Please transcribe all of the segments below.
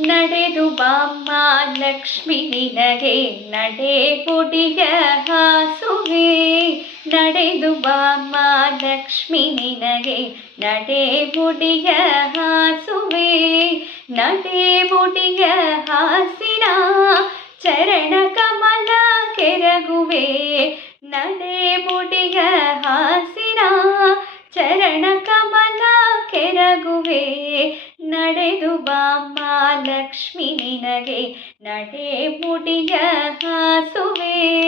ನಡೆದು ಬಾಮ್ಮ ಲಕ್ಷ್ಮಿ ನಿನಗೆ ನಡೆ ಗುಡಿಯ ಹಾಸುವೆ. ನಡೆದು ಬಾಮ್ಮ ಲಕ್ಷ್ಮಿ ನಿನಗೆ ನಡೆ ಗುಡಿಯ ಹಾಸುವೆ. ನಡೆ ಗುಡಿಯ ಹಾಸಿನ ಚರಣ ಕಮಲ ಕೆರಗುವೆ. ನಡೆ ಗುಡಿಯ ಹಾಸಿನ ಚರಣ ಕಮಲ ಕೆರಗುವೆ. ನಡೆದು ಬಾಮ್ಮ ಲಕ್ಷ್ಮಿ ನಿನಗೆ ನಡೆ ಮುಡಿಯ ಹಾಸುವೆ.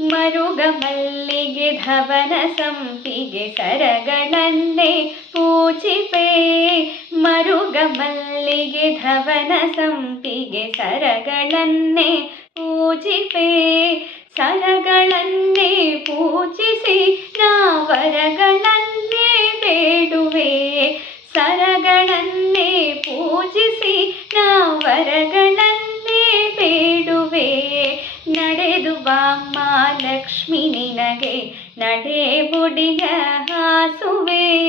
ಮರುಗ ಮಲ್ಲಿಗೆ ಧವನ ಸಂಪಿಗೆ ಸರಗಳನ್ನೇ ಪೂಜಿಪೆ. ಮರುಗ ಮಲ್ಲಿಗೆ ಧವನ ಸಂಪಿಗೆ ಸರಗಳನ್ನೇ ಪೂಜಿಪೆ. ಸರಗಳನ್ನೇ ಪೂಜಿಸಿ ನಾವರಗಳನ್ನೇ ಬೇಡುವೆ. ಸರಗಳನ್ನೇ ಪೂಜಿಸಿ ನಾವರಗಳನ್ನೇ ಬೇಡುವೆ. ನಡೆದು ಬಾಮ್ಮ ಲಕ್ಷ್ಮಿ ನಿನಗೆ ನಡೆ ಮುಡಿಯ ಹಾಸುವೆ.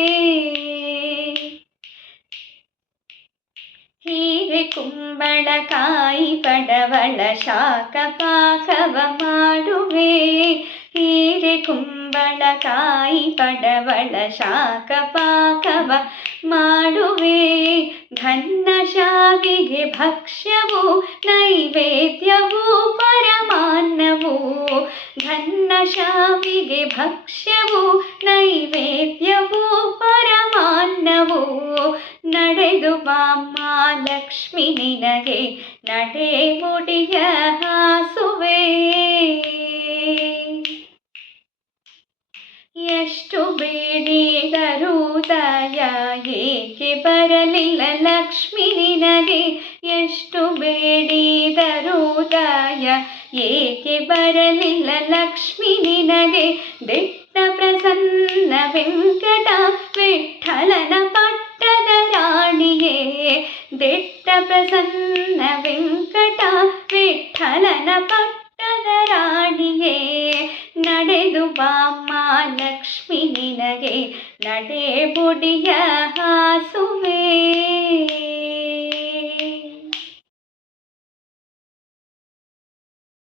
ಹೀರೆ ಕುಂಬಳಕಾಯಿ ಪಡವಳ ಶಾಖ ಪಾಕವ ಮಾಡುವೆ. ಹೀರೆ ಕುಂಬಳಕಾಯಿ ಪಡವಳ ಶಾಖ ಪಾಕವ ಮಾಡುವೆ. ಘನ್ನ ಶಾವಿಗೆ ಭಕ್ಷ್ಯವು ನೈವೇದ್ಯವು ಪರಮಾನ್ನವು. ಘನ್ನ ಶಾವಿಗೆ ಭಕ್ಷ್ಯವು ನೈವೇದ್ಯವು ಪರಮಾನ್ನವು. ನಡೆದು ಬಾಮ್ಮ ಲಕ್ಷ್ಮಿ ನಿನಗೆ ನಡೆ ಮುಡಿಯ ಹಾಸುವೆ. ಎಷ್ಟು ಬೇಡಿದರೂ ದಯ ಏಕೆ ಬರಲಿಲ್ಲ ಲಕ್ಷ್ಮಿ ನಿನಗೆ. ಎಷ್ಟು ಬೇಡಿದರೂ ದಯ ಏಕೆ ಬರಲಿಲ್ಲ ಲಕ್ಷ್ಮಿ ನಿನಗೆ. ದಿಟ್ಟ ಪ್ರಸನ್ನ ವೆಂಕಟ ವಿಠ್ಠಲನ ಪಟ್ಟದ ರಾಣಿಯೇ. ದಿಟ್ಟ ಪ್ರಸನ್ನ ವೆಂಕಟ ವಿಠ್ಠಲನ ಪಟ್ಟದ ರಾಣಿಯೇ. ನಡೆದು ಬಾಮ್ಮ ಲಕ್ಷ್ಮಿ ನಿನಗೆ ನಡೆ ಮುಡಿಯ ಹಾಸುವೆ.